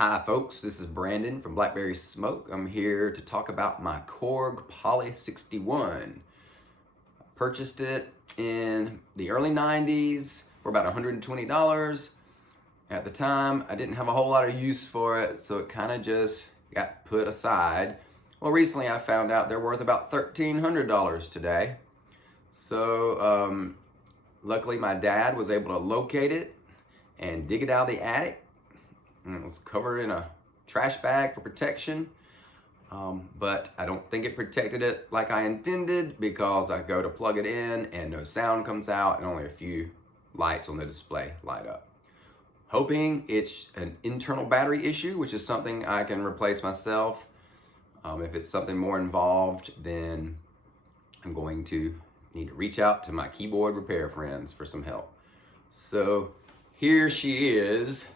Hi folks, this is Brandon from Blackberry Smoke. I'm here to talk about my Korg Poly 61. I purchased it in the early 90s for about $120. At the time, I didn't have a whole lot of use for it, so it kind of just got put aside. Well, recently I found out they're worth about $1,300 today. So luckily my dad was able to locate it and dig it out of the attic. And it was covered in a trash bag for protection, but I don't think it protected it like I intended, because I go to plug it in and no sound comes out and only a few lights on the display light up. Hoping it's an internal battery issue, which is something I can replace myself. If it's something more involved, then I'm going to need to reach out to my keyboard repair friends for some help. So here she is.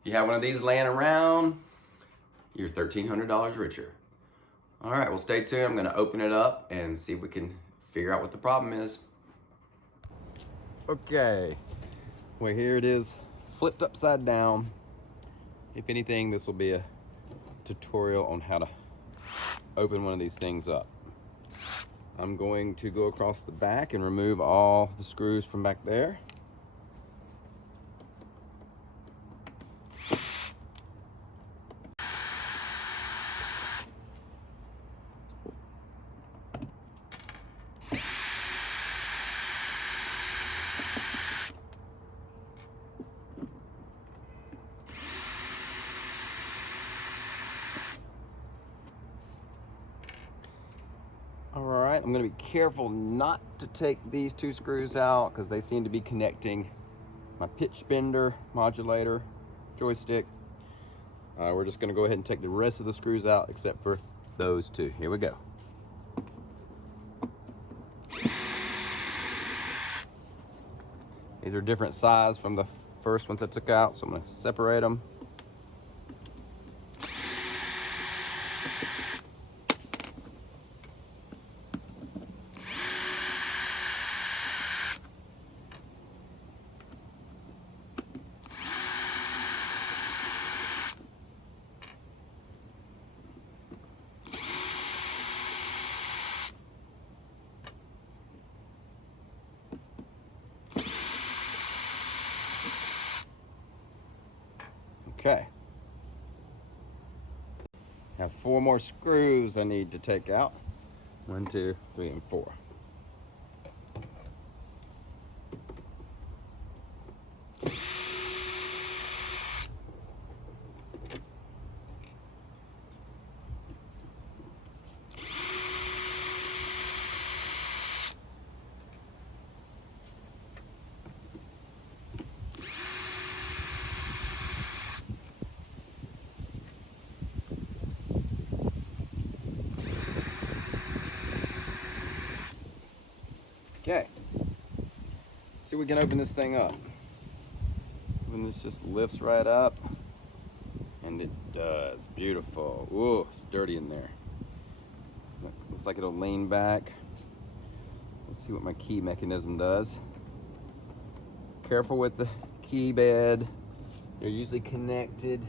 If you have one of these laying around, you're $1,300 richer. All right, well, stay tuned. I'm gonna open it up and see if we can figure out what the problem is. Okay, well, here it is, flipped upside down. If anything, this will be a tutorial on how to open one of these things up. I'm going to go across the back and remove all the screws from back there. All right, I'm gonna be careful not to take these two screws out because they seem to be connecting my pitch bender, modulator, joystick. We're just gonna go ahead and take the rest of the screws out except for those two. Here we go. These are different size from the first ones I took out, so I'm gonna separate them. Okay. Have 4 more screws I need to take out. 1, 2, 3, and 4. Okay, see if we can open this thing up. When this just lifts right up, and it does. Beautiful. Ooh, it's dirty in there. Looks like it'll lean back. Let's see what my key mechanism does. Careful with the key bed. They're usually connected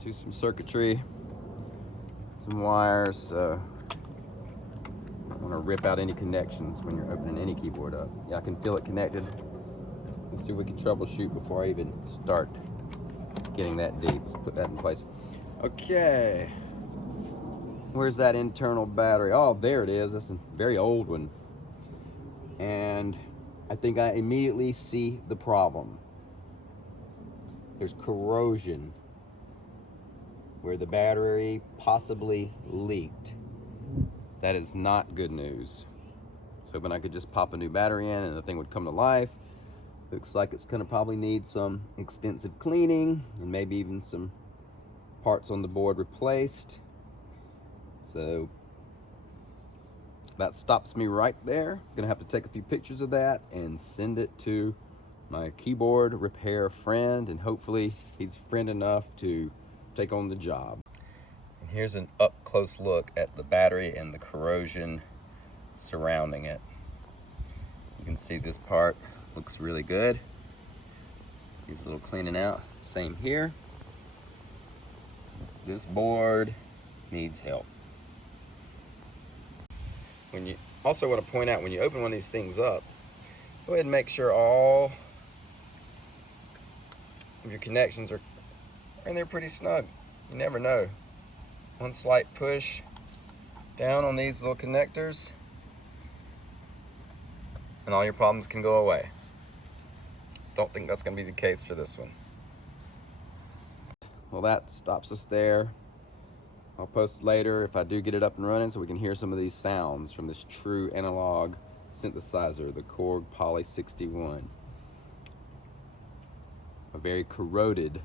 to some circuitry, some wires, so want to rip out any connections when you're opening any keyboard up. Yeah, I can feel it connected. Let's see if we can troubleshoot before I even start getting that deep. Let's put that in place. Okay, where's that internal battery? Oh, there it is. That's a very old one. And I think I immediately see the problem. There's corrosion where the battery possibly leaked. That is not good news. So hoping I could just pop a new battery in and the thing would come to life. Looks like it's gonna probably need some extensive cleaning and maybe even some parts on the board replaced. So that stops me right there. Gonna have to take a few pictures of that and send it to my keyboard repair friend, and hopefully he's friend enough to take on the job. And here's an up close look at the battery and the corrosion surrounding it. You can see this part looks really good. Needs a little cleaning out. Same here. This board needs help. When you also want to point out, when you open one of these things up, go ahead and make sure all of your connections are in there pretty snug. You never know. One slight push down on these little connectors and all your problems can go away. Don't think that's going to be the case for this one. Well, that stops us there. I'll post later if I do get it up and running so we can hear some of these sounds from this true analog synthesizer, the Korg Poly 61. A very corroded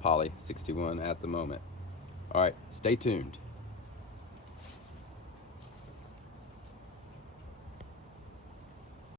Poly 61 at the moment. All right, stay tuned.